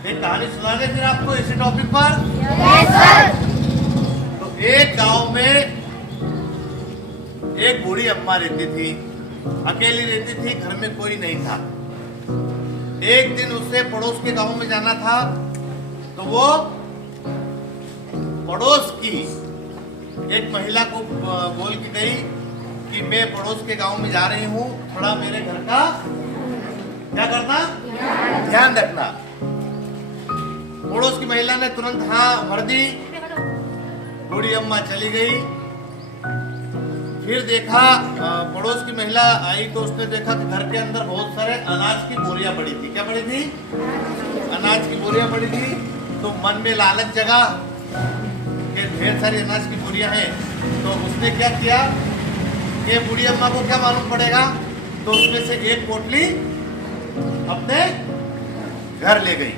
एक कहानी सुना दे फिर आपको इसी टॉपिक पर। तो एक गांव में एक बूढ़ी अम्मा रहती थी, अकेली रहती थी, घर में कोई नहीं था। एक दिन उसे पड़ोस के गांव में जाना था, तो वो पड़ोस की एक महिला को बोल के गई कि मैं पड़ोस के गांव में जा रही हूँ, थोड़ा मेरे घर का क्या करना, ध्यान रखना। पड़ोस की महिला ने तुरंत हाँ भर दी। बूढ़ी अम्मा चली गई। फिर देखा पड़ोस की महिला आई तो उसने देखा कि घर के अंदर बहुत सारे अनाज की बोरियां पड़ी थी। क्या पड़ी थी? अनाज की बोरियां पड़ी थी। तो मन में लालच जगा कि ढेर सारी अनाज की बोरियां हैं। तो उसने क्या किया कि बूढ़ी अम्मा को क्या मालूम पड़ेगा, तो उसमें से एक पोटली अपने घर ले गई।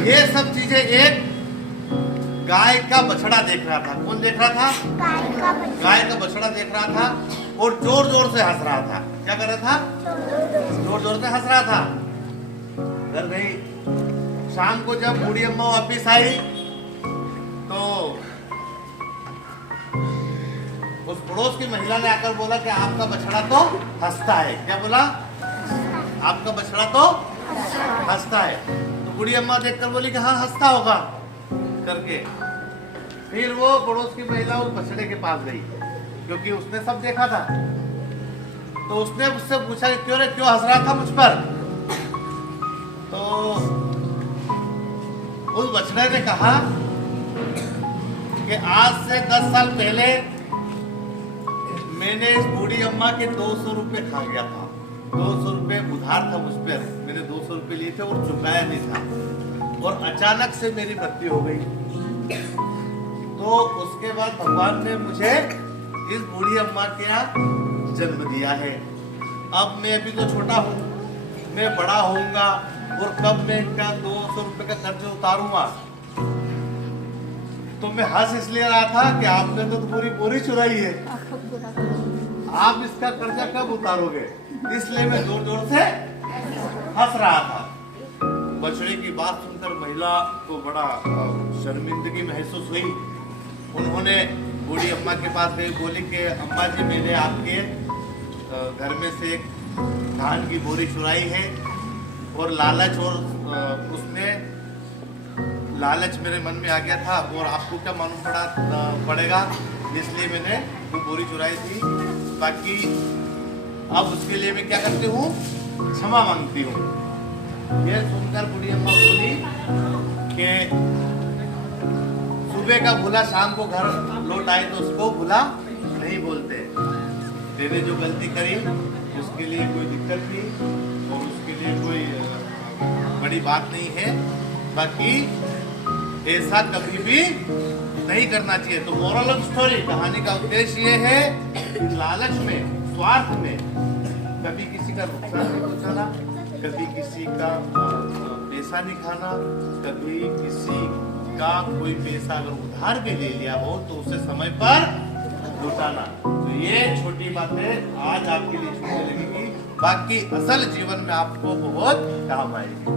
ये सब चीजें एक गाय का बछड़ा देख रहा था। कौन देख रहा था? गाय का बछड़ा देख रहा था और जोर जोर से हंस रहा था। क्या कर रहा था? जोर जोर से हंस रहा था। घर गई। शाम को जब बूढ़ी अम्मा वापिस आई तो उस पड़ोस की महिला ने आकर बोला कि आपका बछड़ा तो हंसता है। क्या बोला? आपका बछड़ा तो हंसता है। तो बूढ़ी अम्मा देखकर बोली कि हाँ हंसता होगा करके। फिर वो पड़ोस की महिला उस बछड़े के पास गई, क्योंकि उसने सब देखा था। तो उसने उससे पूछा कि क्यों हंस रहा था मुझ पर? तो उस बछड़े ने कहा कि आज से 10 साल पहले मैंने इस बूढ़ी अम्मा के 200 रुपए खा गया था। 200 रुपए उधार था मुझ पर। मैंने 200 रुपए लिए थे और चुकाया नहीं था, और अचानक से मेरी मृत्यु हो गई। तो उसके बाद भगवान ने मुझे इस बूढ़ी अम्मा के यहाँ जन्म दिया है। अब मैं अभी तो छोटा हूँ, मैं बड़ा होऊंगा और कब मैं इनका 200 रुपए का कर्ज उतारूंगा। तो मैं हंस इसलिए रहा था कि आपने तो पूरी बोरी चुराई है, आप इसका कर्जा कब उतारोगे, इसलिए मैं जोर जोर से हंस रहा था। बछड़े की बात सुनकर महिला को बड़ा शर्मिंदगी महसूस हुई। उन्होंने बूढ़ी अम्मा के पास गई, बोली कि अम्मा जी मैंने आपके घर में से एक धान की बोरी चुराई है, और लालच और उसमें लालच मेरे मन में आ गया था, और आपको क्या मालूम पड़ेगा, इसलिए मैंने वो बोरी चुराई थी। बाकी अब उसके लिए मैं क्या करती हूँ, क्षमा मांगती हूँ। ये सुनकर बूढ़ी अम्मा बोली कि सुबह का भूला शाम को घर लौट आए तो उसको भूला नहीं बोलते। मैंने जो गलती करी उसके लिए कोई दिक्कत नहीं, और उसके लिए कोई बड़ी बात नहीं है। बाकी ऐसा कभी भी नहीं करना चाहिए। तो मोरल ऑफ स्टोरी, कहानी का उद्देश्य ये है कि लालच में, स्वार्थ में कभी किसी का नुकसान नहीं पहुंचाना, कभी किसी का पैसा नहीं खाना, कभी किसी का कोई पैसा अगर उधार भी ले लिया हो तो उसे समय पर लौटाना। तो ये छोटी बातें आज आपके लिए छोटी लगेगी, बाकी असल जीवन में आपको बहुत काम आएगी।